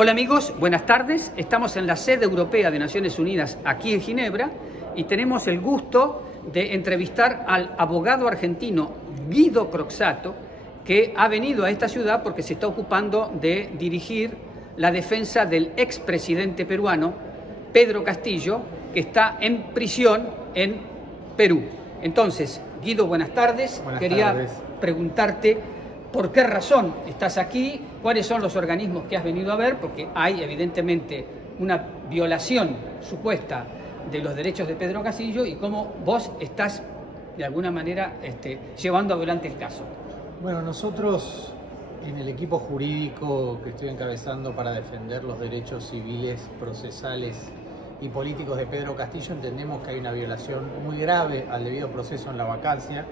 Hola amigos, buenas tardes. Estamos en la sede europea de Naciones Unidas aquí en Ginebra y tenemos el gusto de entrevistar al abogado argentino Guido Croxatto, que ha venido a esta ciudad porque se está ocupando de dirigir la defensa del expresidente peruano Pedro Castillo, que está en prisión en Perú. Entonces, Guido, buenas tardes. Quería preguntarte por qué razón estás aquí, cuáles son los organismos que has venido a ver, porque hay evidentemente una violación supuesta de los derechos de Pedro Castillo y cómo vos estás de alguna manera llevando adelante el caso. Bueno, nosotros en el equipo jurídico que estoy encabezando para defender los derechos civiles, procesales y políticos de Pedro Castillo entendemos que hay una violación muy grave al debido proceso en la vacancia,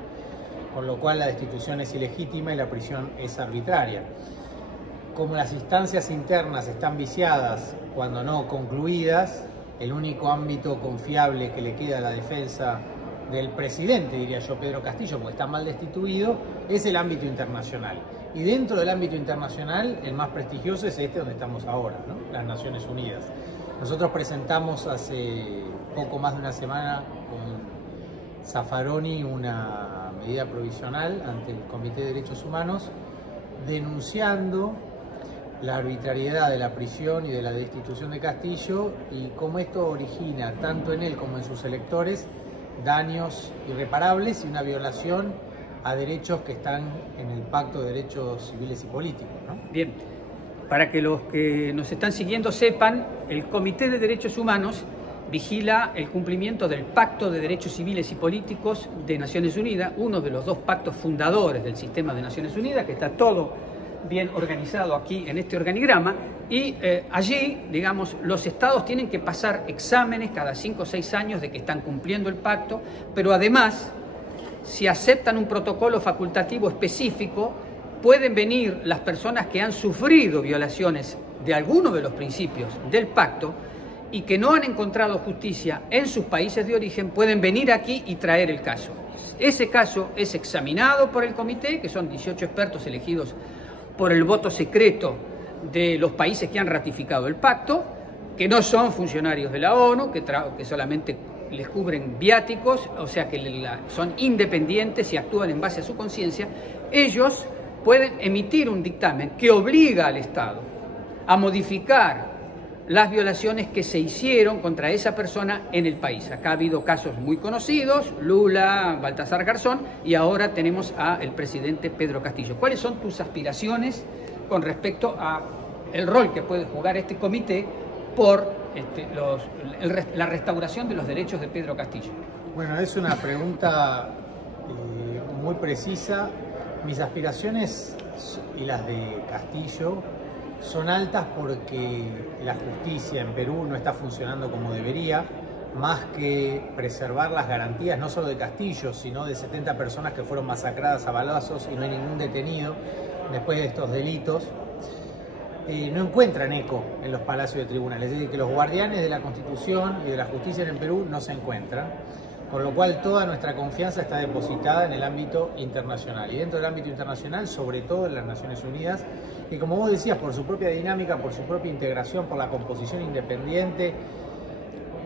con lo cual la destitución es ilegítima y la prisión es arbitraria. Como las instancias internas están viciadas, cuando no concluidas, el único ámbito confiable que le queda a la defensa del presidente, diría yo, Pedro Castillo, porque está mal destituido, es el ámbito internacional. Y dentro del ámbito internacional, el más prestigioso es este donde estamos ahora, ¿no? Las Naciones Unidas. Nosotros presentamos hace poco más de una semana con Zaffaroni una medida provisional ante el Comité de Derechos Humanos denunciando la arbitrariedad de la prisión y de la destitución de Castillo y cómo esto origina, tanto en él como en sus electores, daños irreparables y una violación a derechos que están en el Pacto de Derechos Civiles y Políticos, ¿no? Bien, para que los que nos están siguiendo sepan, el Comité de Derechos Humanos vigila el cumplimiento del Pacto de Derechos Civiles y Políticos de Naciones Unidas, uno de los dos pactos fundadores del sistema de Naciones Unidas, que está todo bien organizado aquí en este organigrama, y allí, digamos, los estados tienen que pasar exámenes cada 5 o 6 años de que están cumpliendo el pacto, pero además, si aceptan un protocolo facultativo específico, pueden venir las personas que han sufrido violaciones de alguno de los principios del pacto y que no han encontrado justicia en sus países de origen, pueden venir aquí y traer el caso. Ese caso es examinado por el comité, que son 18 expertos elegidos por el voto secreto de los países que han ratificado el pacto, que no son funcionarios de la ONU, que solamente les cubren viáticos, o sea que son independientes y actúan en base a su conciencia. Ellos pueden emitir un dictamen que obliga al Estado a modificar las violaciones que se hicieron contra esa persona en el país. Acá ha habido casos muy conocidos, Lula, Baltasar Garzón, y ahora tenemos al presidente Pedro Castillo. ¿Cuáles son tus aspiraciones con respecto a el rol que puede jugar este comité por la restauración de los derechos de Pedro Castillo? Bueno, es una pregunta muy precisa. Mis aspiraciones y las de Castillo son altas porque la justicia en Perú no está funcionando como debería, más que preservar las garantías no solo de Castillo, sino de 70 personas que fueron masacradas a balazos y no hay ningún detenido después de estos delitos. No encuentran eco en los palacios de tribunales, es decir, que los guardianes de la Constitución y de la justicia en el Perú no se encuentran, con lo cual toda nuestra confianza está depositada en el ámbito internacional y dentro del ámbito internacional, sobre todo en las Naciones Unidas, y como vos decías, por su propia dinámica, por su propia integración, por la composición independiente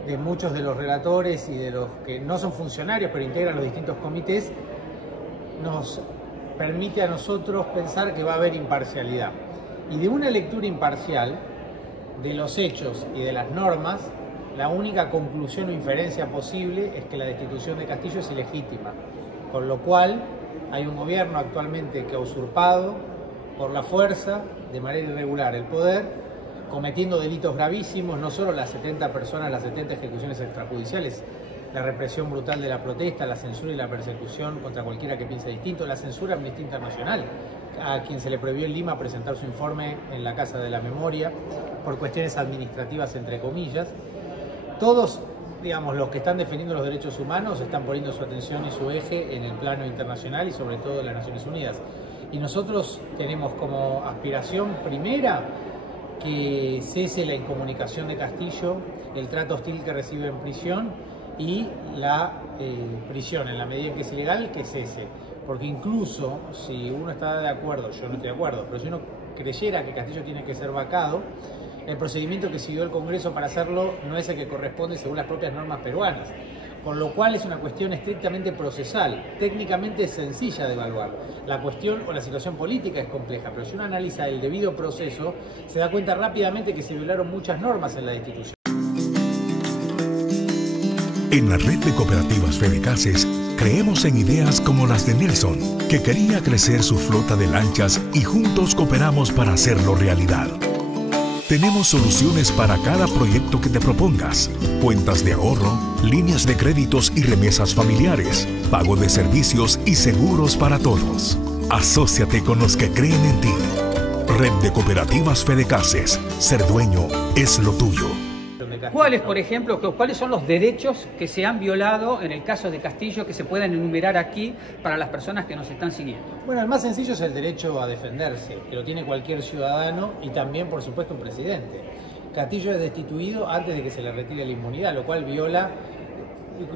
de muchos de los relatores y de los que no son funcionarios pero integran los distintos comités, nos permite a nosotros pensar que va a haber imparcialidad. Y de una lectura imparcial de los hechos y de las normas, la única conclusión o inferencia posible es que la destitución de Castillo es ilegítima, con lo cual hay un gobierno actualmente que ha usurpado por la fuerza, de manera irregular, el poder, cometiendo delitos gravísimos, no solo las 70 personas, las 70 ejecuciones extrajudiciales, la represión brutal de la protesta, la censura y la persecución contra cualquiera que piense distinto, la censura Amnistía Internacional, a quien se le prohibió en Lima presentar su informe en la Casa de la Memoria, por cuestiones administrativas, entre comillas. Todos, digamos, los que están defendiendo los derechos humanos están poniendo su atención y su eje en el plano internacional y sobre todo en las Naciones Unidas. Y nosotros tenemos como aspiración primera que cese la incomunicación de Castillo, el trato hostil que recibe en prisión y la prisión, en la medida en que es ilegal, que cese. Porque incluso si uno está de acuerdo, yo no estoy de acuerdo, pero si uno creyera que Castillo tiene que ser vacado, el procedimiento que siguió el Congreso para hacerlo no es el que corresponde según las propias normas peruanas. Por lo cual es una cuestión estrictamente procesal, técnicamente es sencilla de evaluar. La cuestión o la situación política es compleja, pero si uno analiza el debido proceso, se da cuenta rápidamente que se violaron muchas normas en la destitución. En la red de cooperativas Fedecases, creemos en ideas como las de Nelson, que quería crecer su flota de lanchas y juntos cooperamos para hacerlo realidad. Tenemos soluciones para cada proyecto que te propongas. Cuentas de ahorro, líneas de créditos y remesas familiares, pago de servicios y seguros para todos. Asóciate con los que creen en ti. Red de Cooperativas Fedecases. Ser dueño es lo tuyo. ¿Cuáles, por ejemplo, cuáles son los derechos que se han violado en el caso de Castillo que se puedan enumerar aquí para las personas que nos están siguiendo? Bueno, el más sencillo es el derecho a defenderse, que lo tiene cualquier ciudadano y también, por supuesto, un presidente. Castillo es destituido antes de que se le retire la inmunidad, lo cual viola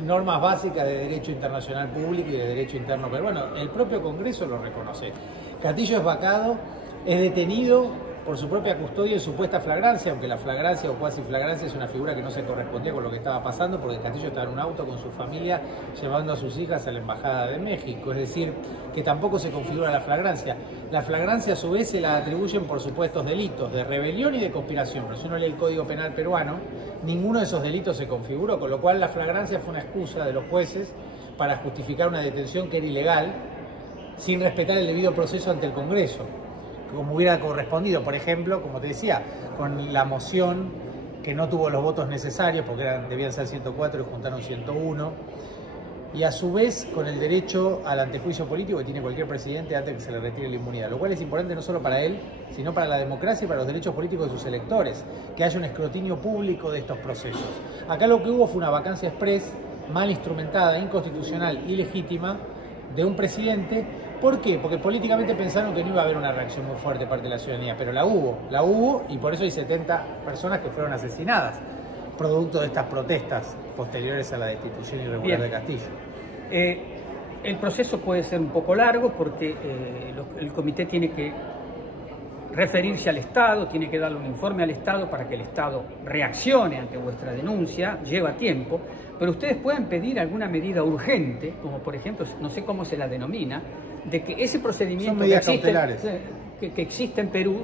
normas básicas de derecho internacional público y de derecho interno peruano. El propio Congreso lo reconoce. Castillo es vacado, es detenido por su propia custodia y supuesta flagrancia, aunque la flagrancia o cuasi flagrancia es una figura que no se correspondía con lo que estaba pasando, porque Castillo estaba en un auto con su familia llevando a sus hijas a la Embajada de México, es decir, que tampoco se configura la flagrancia. La flagrancia a su vez se la atribuyen por supuestos delitos de rebelión y de conspiración, pero si uno lee el Código Penal peruano, ninguno de esos delitos se configuró, con lo cual la flagrancia fue una excusa de los jueces para justificar una detención que era ilegal, sin respetar el debido proceso ante el Congreso, como hubiera correspondido, por ejemplo, como te decía, con la moción que no tuvo los votos necesarios, porque debían ser 104 y juntaron 101, y a su vez con el derecho al antejuicio político que tiene cualquier presidente antes de que se le retire la inmunidad, lo cual es importante no solo para él, sino para la democracia y para los derechos políticos de sus electores, que haya un escrutinio público de estos procesos. Acá lo que hubo fue una vacancia express, mal instrumentada, inconstitucional, ilegítima, de un presidente. ¿Por qué? Porque políticamente pensaron que no iba a haber una reacción muy fuerte de parte de la ciudadanía, pero la hubo y por eso hay 70 personas que fueron asesinadas, producto de estas protestas posteriores a la destitución irregular de Castillo. El proceso puede ser un poco largo porque el comité tiene que referirse al Estado, tiene que darle un informe al Estado para que el Estado reaccione ante vuestra denuncia, lleva tiempo, pero ustedes pueden pedir alguna medida urgente, como por ejemplo, no sé cómo se la denomina, de que ese procedimiento que existe en Perú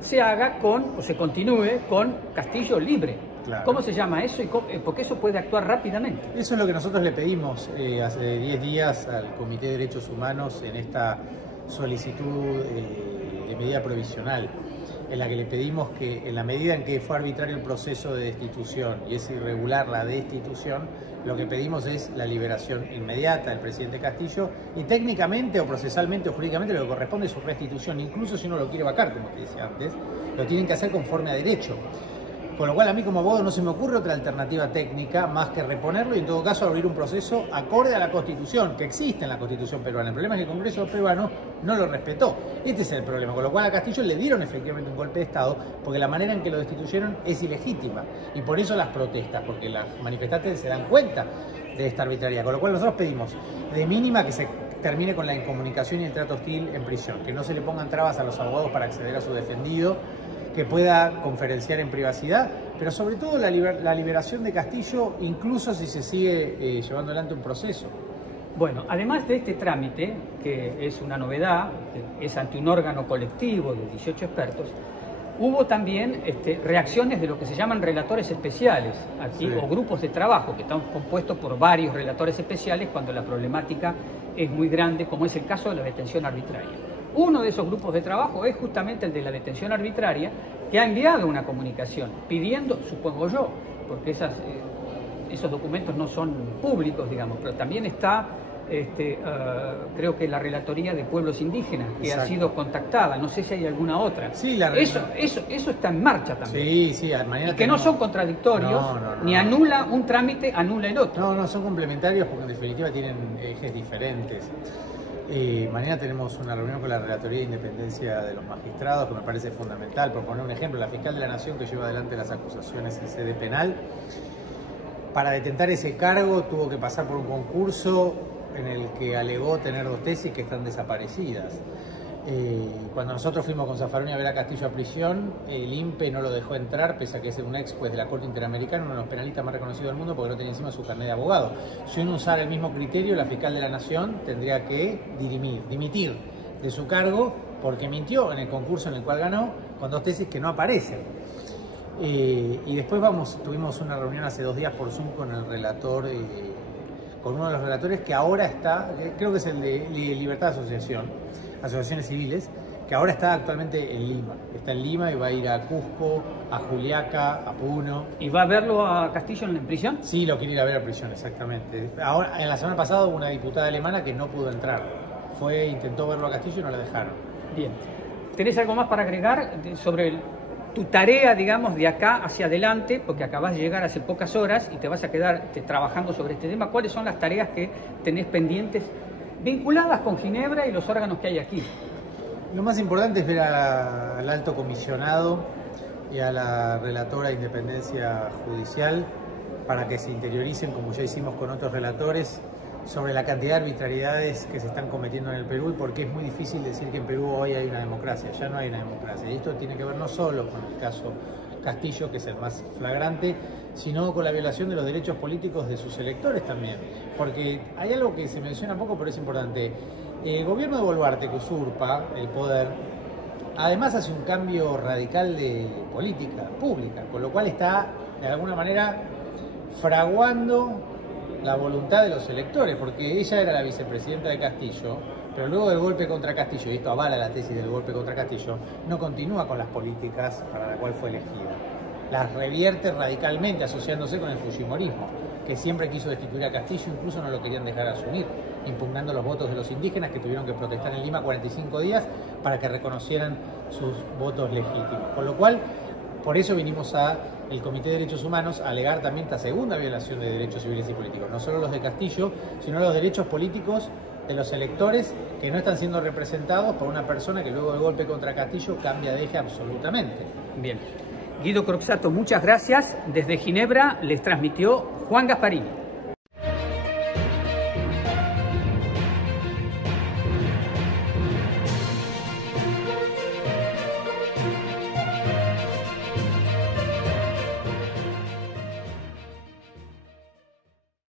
se haga o se continúe con Castillo libre. Claro. ¿Cómo se llama eso? Porque eso puede actuar rápidamente. Eso es lo que nosotros le pedimos hace 10 días al Comité de Derechos Humanos en esta solicitud de medida provisional, en la que le pedimos que en la medida en que fue arbitrario el proceso de destitución y es irregular la destitución, lo que pedimos es la liberación inmediata del presidente Castillo y técnicamente o procesalmente o jurídicamente lo que corresponde es su restitución, incluso si uno lo quiere vacar, como te decía antes, lo tienen que hacer conforme a derecho. Con lo cual a mí como abogado no se me ocurre otra alternativa técnica más que reponerlo y en todo caso abrir un proceso acorde a la Constitución, que existe en la Constitución peruana. El problema es que el Congreso peruano no lo respetó. Este es el problema. Con lo cual a Castillo le dieron efectivamente un golpe de Estado porque la manera en que lo destituyeron es ilegítima. Y por eso las protestas, porque las manifestantes se dan cuenta de esta arbitrariedad. Con lo cual nosotros pedimos de mínima que se termine con la incomunicación y el trato hostil en prisión, que no se le pongan trabas a los abogados para acceder a su defendido, que pueda conferenciar en privacidad, pero sobre todo la liberación de Castillo, incluso si se sigue llevando adelante un proceso. Bueno, además de este trámite, que es una novedad, que es ante un órgano colectivo de 18 expertos, hubo también reacciones de lo que se llaman relatores especiales, aquí, sí, o grupos de trabajo, que están compuestos por varios relatores especiales cuando la problemática es muy grande, como es el caso de la detención arbitraria. Uno de esos grupos de trabajo es justamente el de la detención arbitraria, que ha enviado una comunicación pidiendo, supongo yo, porque esos documentos no son públicos, digamos, pero también está, creo que la Relatoría de Pueblos Indígenas, que Exacto. ha sido contactada, no sé si hay alguna otra. Sí, eso está en marcha también. Sí, mañana y que no son contradictorios, ni anula un trámite, anula el otro. No, son complementarios porque en definitiva tienen ejes diferentes. Mañana tenemos una reunión con la Relatoría de Independencia de los Magistrados, que me parece fundamental. Por poner un ejemplo, la fiscal de la Nación que lleva adelante las acusaciones en sede penal, para detentar ese cargo tuvo que pasar por un concurso en el que alegó tener 2 tesis que están desaparecidas. Cuando nosotros fuimos con Zaffaroni a ver a Castillo a prisión, el INPE no lo dejó entrar, pese a que es un ex juez de la Corte Interamericana, uno de los penalistas más reconocidos del mundo, porque no tenía encima su carnet de abogado. Si uno usara el mismo criterio, la fiscal de la Nación tendría que dimitir de su cargo, porque mintió en el concurso en el cual ganó, con 2 tesis que no aparecen. Y después tuvimos una reunión hace 2 días por Zoom con el relator, con uno de los relatores que ahora está, creo que es el de Libertad de Asociaciones Civiles, que ahora está actualmente en Lima. Está en Lima y va a ir a Cusco, a Juliaca, a Puno. ¿Y va a verlo a Castillo en prisión? Sí, lo quiere ir a ver a prisión, exactamente. Ahora, en la semana pasada hubo una diputada alemana que no pudo entrar. Intentó verlo a Castillo y no la dejaron. Bien. ¿Tenés algo más para agregar sobre tu tarea, digamos, de acá hacia adelante? Porque acabas de llegar hace pocas horas y te vas a quedar trabajando sobre este tema. ¿Cuáles son las tareas que tenés pendientes vinculadas con Ginebra y los órganos que hay aquí? Lo más importante es ver al alto comisionado y a la relatora de independencia judicial para que se interioricen, como ya hicimos con otros relatores, sobre la cantidad de arbitrariedades que se están cometiendo en el Perú, porque es muy difícil decir que en Perú hoy hay una democracia. Ya no hay una democracia. Y esto tiene que ver no solo con el caso Castillo, que es el más flagrante, sino con la violación de los derechos políticos de sus electores también. Porque hay algo que se menciona poco, pero es importante. El gobierno de Boluarte, que usurpa el poder, además hace un cambio radical de política pública, con lo cual está, de alguna manera, fraguando la voluntad de los electores, porque ella era la vicepresidenta de Castillo, pero luego del golpe contra Castillo, y esto avala la tesis del golpe contra Castillo, no continúa con las políticas para las cuales fue elegida. Las revierte radicalmente, asociándose con el fujimorismo, que siempre quiso destituir a Castillo, incluso no lo querían dejar asumir, impugnando los votos de los indígenas que tuvieron que protestar en Lima 45 días para que reconocieran sus votos legítimos. Con lo cual, por eso vinimos al Comité de Derechos Humanos a alegar también esta segunda violación de derechos civiles y políticos, no solo los de Castillo, sino los derechos políticos de los electores que no están siendo representados por una persona que luego del golpe contra Castillo cambia de eje absolutamente. Bien. Guido Croxatto, muchas gracias. Desde Ginebra les transmitió Juan Gasparini.